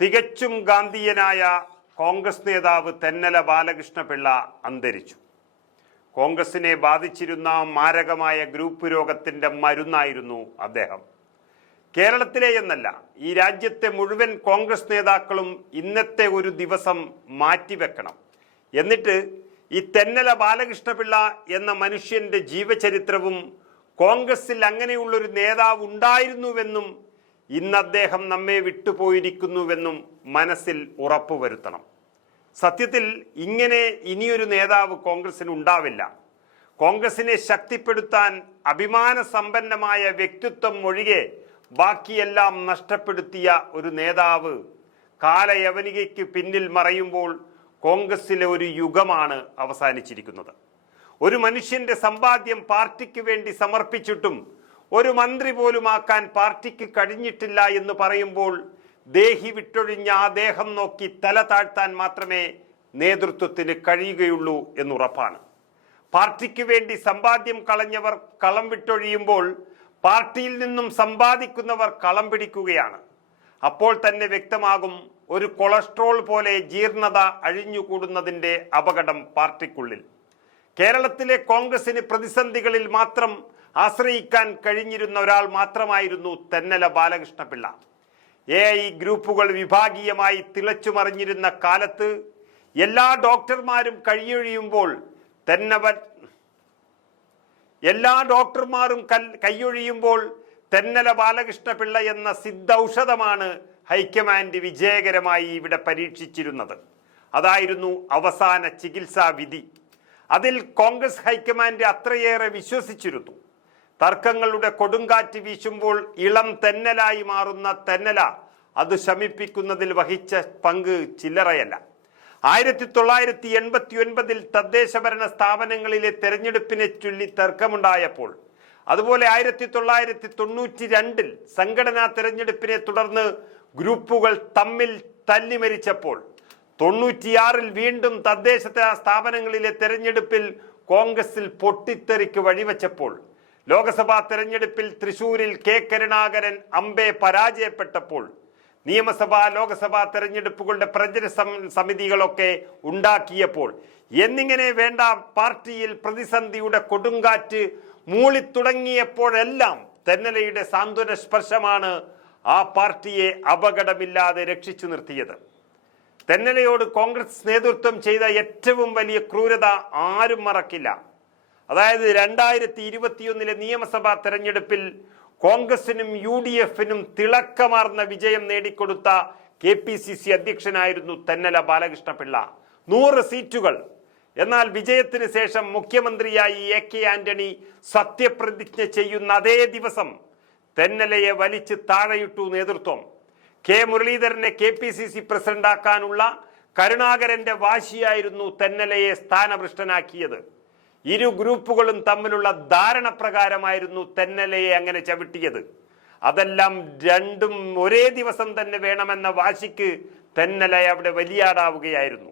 തികച്ചും ഗാന്ധിയനായ കോൺഗ്രസ് നേതാവ് തെന്നല ബാലകൃഷ്ണപിള്ള അന്തരിച്ചു. കോൺഗ്രസിനെ ബാധിച്ചിരുന്ന മാരകമായ ഗ്രൂപ്പ് രോഗത്തിന്റെ മരുന്നായിരുന്നു അദ്ദേഹം. കേരളത്തിലെ എന്നല്ല ഈ രാജ്യത്തെ മുഴുവൻ കോൺഗ്രസ് നേതാക്കളും ഇന്നത്തെ ഒരു ദിവസം മാറ്റിവെക്കണം. എന്നിട്ട് ഈ തെന്നല ബാലകൃഷ്ണപിള്ള എന്ന മനുഷ്യന്റെ ജീവചരിത്രവും കോൺഗ്രസിൽ അങ്ങനെയുള്ളൊരു നേതാവ് ഉണ്ടായിരുന്നുവെന്നും ഇന്ന് അദ്ദേഹം നമ്മെ വിട്ടുപോയിരിക്കുന്നുവെന്നും മനസ്സിൽ ഉറപ്പുവരുത്തണം. സത്യത്തിൽ ഇങ്ങനെ ഇനിയൊരു നേതാവ് കോൺഗ്രസിന് ഉണ്ടാവില്ല. കോൺഗ്രസിനെ ശക്തിപ്പെടുത്താൻ അഭിമാന സമ്പന്നമായ വ്യക്തിത്വം ഒഴികെ ബാക്കിയെല്ലാം നഷ്ടപ്പെടുത്തിയ ഒരു നേതാവ് കാലയവനികയ്ക്ക് പിന്നിൽ മറയുമ്പോൾ കോൺഗ്രസിലെ ഒരു യുഗമാണ് അവസാനിച്ചിരിക്കുന്നത്. ഒരു മനുഷ്യന്റെ സമ്പാദ്യം പാർട്ടിക്ക് വേണ്ടി സമർപ്പിച്ചിട്ടും ഒരു മന്ത്രി പോലുമാക്കാൻ പാർട്ടിക്ക് കഴിഞ്ഞിട്ടില്ല എന്ന് പറയുമ്പോൾ ദേഹി വിട്ടൊഴിഞ്ഞ ആ ദേഹം നോക്കി തല താഴ്ത്താൻ മാത്രമേ നേതൃത്വത്തിന് കഴിയുകയുള്ളൂ എന്നുറപ്പാണ്. പാർട്ടിക്ക് വേണ്ടി സമ്പാദ്യം കളഞ്ഞവർ കളം വിട്ടൊഴിയുമ്പോൾ പാർട്ടിയിൽ നിന്നും സമ്പാദിക്കുന്നവർ കളം പിടിക്കുകയാണ്. അപ്പോൾ തന്നെ വ്യക്തമാകും ഒരു കൊളസ്ട്രോൾ പോലെ ജീർണത അഴിഞ്ഞുകൂടുന്നതിന്റെ അപകടം പാർട്ടിക്കുള്ളിൽ. കേരളത്തിലെ കോൺഗ്രസിന് പ്രതിസന്ധികളിൽ മാത്രം ആശ്രയിക്കാൻ കഴിഞ്ഞിരുന്ന ഒരാൾ മാത്രമായിരുന്നു തെന്നല ബാലകൃഷ്ണപിള്ള. എ ഐ ഗ്രൂപ്പുകൾ വിഭാഗീയമായി തിളച്ചുമറിഞ്ഞിരുന്ന കാലത്ത് എല്ലാ ഡോക്ടർമാരും കഴിയൊഴിയുമ്പോൾ തെന്നവൻ എല്ലാ ഡോക്ടർമാരും കൈയൊഴിയുമ്പോൾ തെന്നല ബാലകൃഷ്ണപിള്ള എന്ന സിദ്ധൌഷധമാണ് ഹൈക്കമാൻഡ് വിജയകരമായി ഇവിടെ പരീക്ഷിച്ചിരുന്നത്. അതായിരുന്നു അവസാന ചികിത്സാ വിധി അതിൽ കോൺഗ്രസ് ഹൈക്കമാൻഡ് അത്രയേറെ വിശ്വസിച്ചിരുന്നു. തർക്കങ്ങളുടെ കൊടുങ്കാറ്റ് വീശുമ്പോൾ ഇളം തെന്നലായി മാറുന്ന തെന്നല അത് ശമിപ്പിക്കുന്നതിൽ വഹിച്ച പങ്ക് ചില്ലറയല്ല. ആയിരത്തി തൊള്ളായിരത്തി എൺപത്തി ഒൻപതിൽ തദ്ദേശഭരണ സ്ഥാപനങ്ങളിലെ തെരഞ്ഞെടുപ്പിനെ ചൊല്ലി തർക്കമുണ്ടായപ്പോൾ അതുപോലെ ആയിരത്തി തൊള്ളായിരത്തി തൊണ്ണൂറ്റി രണ്ടിൽ സംഘടനാ തെരഞ്ഞെടുപ്പിനെ തുടർന്ന് ഗ്രൂപ്പുകൾ തമ്മിൽ തല്ലിമരിച്ചപ്പോൾ തൊണ്ണൂറ്റിയാറിൽ വീണ്ടും തദ്ദേശ സ്ഥാപനങ്ങളിലെ തെരഞ്ഞെടുപ്പിൽ കോൺഗ്രസിൽ പൊട്ടിത്തെറിക്ക് വഴിവെച്ചപ്പോൾ ലോക്സഭാ തെരഞ്ഞെടുപ്പിൽ തൃശൂരിൽ കെ കരുണാകരൻ അമ്പെ പരാജയപ്പെട്ടപ്പോൾ നിയമസഭാ ലോകസഭാ തെരഞ്ഞെടുപ്പുകളുടെ പ്രചര സമിതികളൊക്കെ ഉണ്ടാക്കിയപ്പോൾ എന്നിങ്ങനെ വേണ്ട പാർട്ടിയിൽ പ്രതിസന്ധിയുടെ കൊടുങ്കാറ്റ് മൂളിത്തുടങ്ങിയപ്പോഴെല്ലാം തെന്നലയുടെ സാന്ത്വന സ്പർശമാണ് ആ പാർട്ടിയെ അപകടമില്ലാതെ രക്ഷിച്ചു നിർത്തിയത്. തെന്നലയോട് കോൺഗ്രസ് നേതൃത്വം ചെയ്ത ഏറ്റവും വലിയ ക്രൂരത ആരും മറക്കില്ല. അതായത് രണ്ടായിരത്തി ഇരുപത്തിയൊന്നിലെ നിയമസഭാ തെരഞ്ഞെടുപ്പിൽ കോൺഗ്രസിനും യു ഡി എഫിനും തിളക്കമാർന്ന വിജയം നേടിക്കൊടുത്ത കെ പി സി സി അധ്യക്ഷനായിരുന്നു തെന്നല ബാലകൃഷ്ണപിള്ള. നൂറ് സീറ്റുകൾ. എന്നാൽ വിജയത്തിന് ശേഷം മുഖ്യമന്ത്രിയായി എ കെ ആന്റണി സത്യപ്രതിജ്ഞ ചെയ്യുന്ന അതേ ദിവസം തെന്നലയെ വലിച്ച് താഴെയിട്ടു നേതൃത്വം. കെ മുരളീധരനെ കെ പി സി സി പ്രസിഡന്റാക്കാനുള്ള കരുണാകരന്റെ വാശിയായിരുന്നു തെന്നലയെ സ്ഥാനഭ്രഷ്ടനാക്കിയത്. ഇരു ഗ്രൂപ്പുകളും തമ്മിലുള്ള ധാരണ പ്രകാരമായിരുന്നു തെന്നലയെ അങ്ങനെ ചവിട്ടിയത്. അതെല്ലാം രണ്ടും ഒരേ ദിവസം തന്നെ വേണമെന്ന വാശിക്ക് തെന്നല അവിടെ വലിയാടാവുകയായിരുന്നു.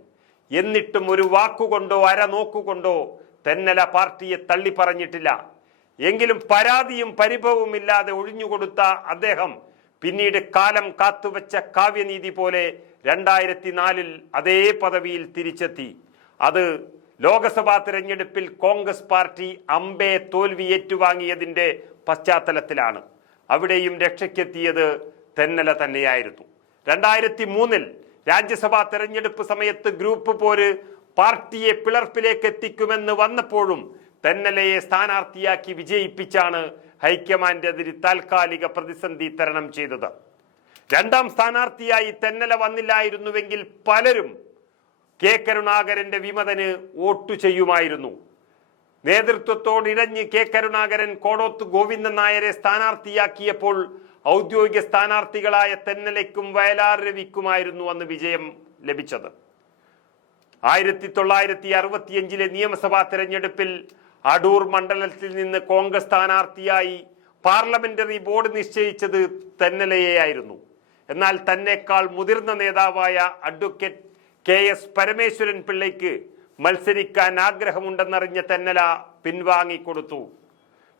എന്നിട്ടും ഒരു വാക്കുകൊണ്ടോ അര നോക്കുകൊണ്ടോ തെന്നല പാർട്ടിയെ തള്ളിപ്പറഞ്ഞിട്ടില്ല. എങ്കിലും പരാതിയും പരിഭവവും ഇല്ലാതെ ഒഴിഞ്ഞുകൊടുത്ത അദ്ദേഹം പിന്നീട് കാലം കാത്തുവച്ച കാവ്യനീതി പോലെ രണ്ടായിരത്തി നാലിൽ അതേ പദവിയിൽ തിരിച്ചെത്തി. അത് ലോക്സഭാ തിരഞ്ഞെടുപ്പിൽ കോൺഗ്രസ് പാർട്ടി അമ്പേ തോൽവി ഏറ്റുവാങ്ങിയതിന്റെ പശ്ചാത്തലത്തിലാണ്. അവിടെയും രക്ഷയ്ക്കെത്തിയത് തെന്നല തന്നെയായിരുന്നു. രണ്ടായിരത്തി മൂന്നിൽ രാജ്യസഭാ തെരഞ്ഞെടുപ്പ് സമയത്ത് ഗ്രൂപ്പ് പോര് പാർട്ടിയെ പിളർപ്പിലേക്ക് എത്തിക്കുമെന്ന് വന്നപ്പോഴും തെന്നലയെ സ്ഥാനാർത്ഥിയാക്കി വിജയിപ്പിച്ചാണ് ഹൈക്കമാൻഡ് താൽക്കാലിക പ്രതിസന്ധി തരണം ചെയ്തത്. രണ്ടാം സ്ഥാനാർത്ഥിയായി തെന്നല വന്നില്ലായിരുന്നുവെങ്കിൽ പലരും കെ കരുണാകരന്റെ വിമതന് വോട്ടു ചെയ്യുമായിരുന്നു. നേതൃത്വത്തോട് ഇഴഞ്ഞ് കെ കരുണാകരൻ കോടോത്ത് ഗോവിന്ദൻ നായരെ സ്ഥാനാർത്ഥിയാക്കിയപ്പോൾ ഔദ്യോഗിക സ്ഥാനാർത്ഥികളായ തെന്നലയ്ക്കും വയലാർ രവിക്കുമായിരുന്നു അന്ന് വിജയം ലഭിച്ചത്. ആയിരത്തി തൊള്ളായിരത്തി അറുപത്തിയഞ്ചിലെ നിയമസഭാ തെരഞ്ഞെടുപ്പിൽ അടൂർ മണ്ഡലത്തിൽ നിന്ന് കോൺഗ്രസ് സ്ഥാനാർത്ഥിയായി പാർലമെന്ററി ബോർഡ് നിശ്ചയിച്ചത് തെന്നലയെയായിരുന്നു. എന്നാൽ തന്നെക്കാൾ മുതിർന്ന നേതാവായ അഡ്വക്കേറ്റ് കെ എസ് പരമേശ്വരൻ പിള്ളയ്ക്ക് മത്സരിക്കാൻ ആഗ്രഹമുണ്ടെന്നറിഞ്ഞ തെന്നല പിൻവാങ്ങിക്കൊടുത്തു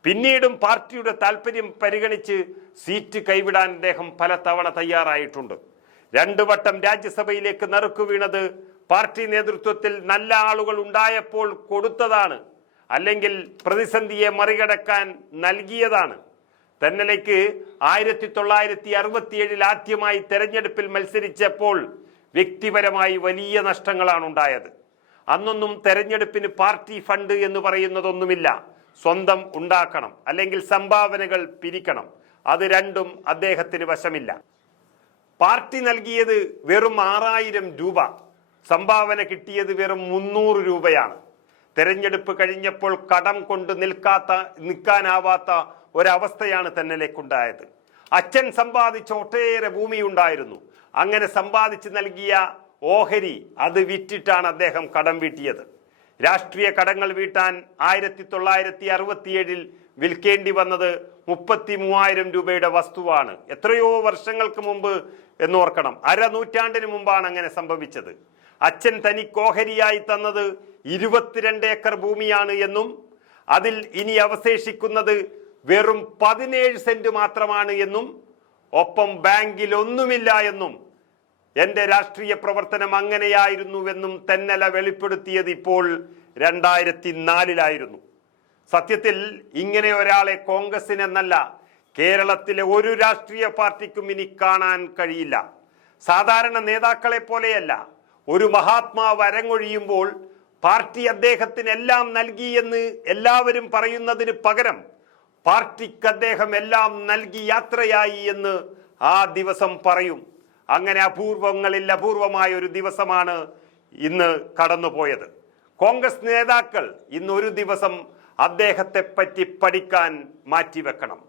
പിന്നീടും പാർട്ടിയുടെ താല്പര്യം പരിഗണിച്ച് സീറ്റ് കൈവിടാൻ അദ്ദേഹം പല തവണ തയ്യാറായിട്ടുണ്ട്. രണ്ടു വട്ടം രാജ്യസഭയിലേക്ക് നറുക്കു വീണത് പാർട്ടി നേതൃത്വത്തിൽ നല്ല ആളുകൾ ഉണ്ടായപ്പോൾ കൊടുത്തതാണ്. അല്ലെങ്കിൽ പ്രതിസന്ധിയെ മറികടക്കാൻ നൽകിയതാണ്. തെന്നലയ്ക്ക് ആയിരത്തി തൊള്ളായിരത്തി അറുപത്തിയേഴിൽ ആദ്യമായി തെരഞ്ഞെടുപ്പിൽ മത്സരിച്ചപ്പോൾ വ്യക്തിപരമായി വലിയ നഷ്ടങ്ങളാണ് ഉണ്ടായത്. അന്നൊന്നും തെരഞ്ഞെടുപ്പിന് പാർട്ടി ഫണ്ട് എന്ന് പറയുന്നതൊന്നുമില്ല. സ്വന്തം ഉണ്ടാക്കണം അല്ലെങ്കിൽ സംഭാവനകൾ പിരിക്കണം. അത് രണ്ടും അദ്ദേഹത്തിന് വശമില്ല. പാർട്ടി നൽകിയത് വെറും ആറായിരം രൂപ. സംഭാവന കിട്ടിയത് വെറും മുന്നൂറ് രൂപയാണ്. തെരഞ്ഞെടുപ്പ് കഴിഞ്ഞപ്പോൾ കടം കൊണ്ട് നിൽക്കാത്ത നിൽക്കാനാവാത്ത ഒരവസ്ഥയാണ് തന്നിലേക്കുണ്ടായത്. അച്ഛൻ സമ്പാദിച്ച ഒട്ടേറെ ഭൂമിയുണ്ടായിരുന്നു. അങ്ങനെ സമ്പാദിച്ചു നൽകിയ ഓഹരി അത് വിറ്റിട്ടാണ് അദ്ദേഹം കടം വീട്ടിയത്. രാഷ്ട്രീയ കടങ്ങൾ വീട്ടാൻ ആയിരത്തി തൊള്ളായിരത്തി അറുപത്തിയേഴിൽ വിൽക്കേണ്ടി വന്നത് മുപ്പത്തി മൂവായിരം രൂപയുടെ വസ്തുവാണ്. എത്രയോ വർഷങ്ങൾക്ക് മുമ്പ് എന്നോർക്കണം. അരനൂറ്റാണ്ടിന് മുമ്പാണ് അങ്ങനെ സംഭവിച്ചത്. അച്ഛൻ തനിക്ക് ഓഹരിയായി തന്നത് ഇരുപത്തിരണ്ട് ഏക്കർ ഭൂമിയാണ് എന്നും അതിൽ ഇനി അവശേഷിക്കുന്നത് വെറും പതിനേഴ് സെന്റ് മാത്രമാണ് എന്നും ഒപ്പം ബാങ്കിൽ ഒന്നുമില്ല എന്നും എന്റെ രാഷ്ട്രീയ പ്രവർത്തനം അങ്ങനെയായിരുന്നുവെന്നും തെന്നല വെളിപ്പെടുത്തിയത് ഇപ്പോൾ രണ്ടായിരത്തി നാലിലായിരുന്നു സത്യത്തിൽ ഇങ്ങനെ ഒരാളെ കോൺഗ്രസിനെന്നല്ല കേരളത്തിലെ ഒരു രാഷ്ട്രീയ പാർട്ടിക്കും ഇനി കാണാൻ കഴിയില്ല. സാധാരണ നേതാക്കളെ പോലെയല്ല ഒരു മഹാത്മാ അരങ്ങൊഴിയുമ്പോൾ പാർട്ടി അദ്ദേഹത്തിന് എല്ലാം നൽകിയെന്ന് എല്ലാവരും പറയുന്നതിന് പകരം പാർട്ടിക്ക് അദ്ദേഹം എല്ലാം നൽകി യാത്രയായി എന്ന് ആ ദിവസം പറയും. അങ്ങനെ അപൂർവങ്ങളിൽ അപൂർവമായ ഒരു ദിവസമാണ് ഇന്ന് കടന്നുപോയത്. കോൺഗ്രസ് നേതാക്കൾ ഇന്ന് ഒരു ദിവസം അദ്ദേഹത്തെ പറ്റി പഠിക്കാൻ മാറ്റിവെക്കണം.